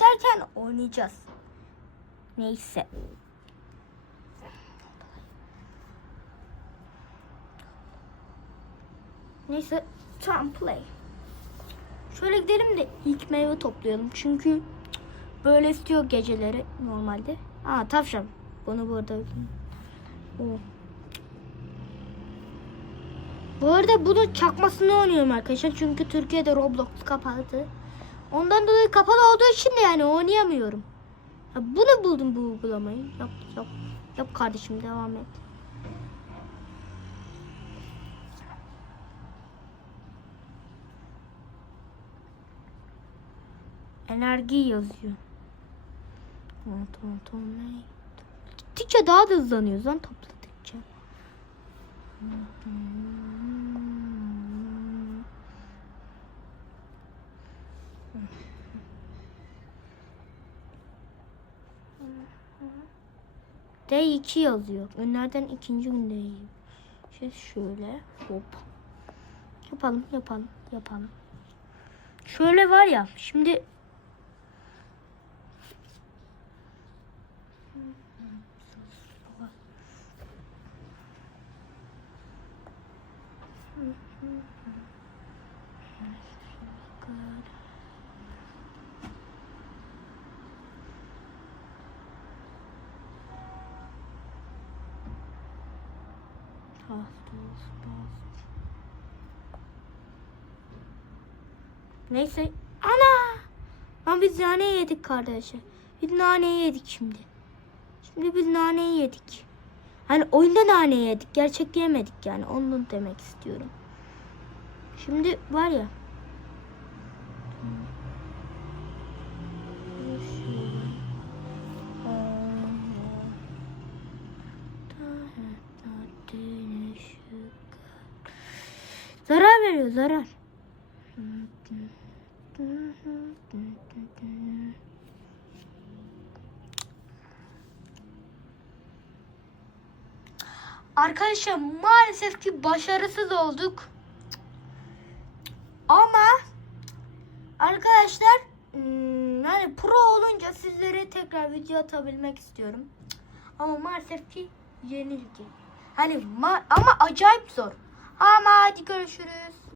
derken oynayacağız. Neyse. Neyse tam play. Şöyle gidelim de ilk meyve toplayalım. Çünkü böyle istiyor geceleri normalde. Aa tavşan. Bunu burada. O. Bu arada bunun çakmasını oynuyorum arkadaşlar. Çünkü Türkiye'de Roblox kapalı. Ondan dolayı kapalı olduğu için de yani oynayamıyorum. Ya bunu buldum bu uygulamayı. Yap yap. Yap kardeşim devam et. Enerji yazıyor. Tamam tamam tamam. Gittikçe daha da hızlanıyoruz lan topladıkça. D2 yazıyor. Önlerden ikinci gündeyim. Şey şöyle hop. Yapalım yapalım yapalım. Şöyle var ya şimdi Neyse. Ana! Lan biz nane yedik kardeşler. Biz nane yedik şimdi. Şimdi biz naneyi yedik. Hani oyunda nane yedik. Gerçek yemedik yani. Onu demek istiyorum. Şimdi var ya. Veriyor zarar. Arkadaşlar maalesef ki başarısız olduk. Ama arkadaşlar hmm, yani pro olunca sizlere tekrar video atabilmek istiyorum. Ama maalesef ki yenilgi. Hani ma- ama acayip zor. Ama hadi görüşürüz.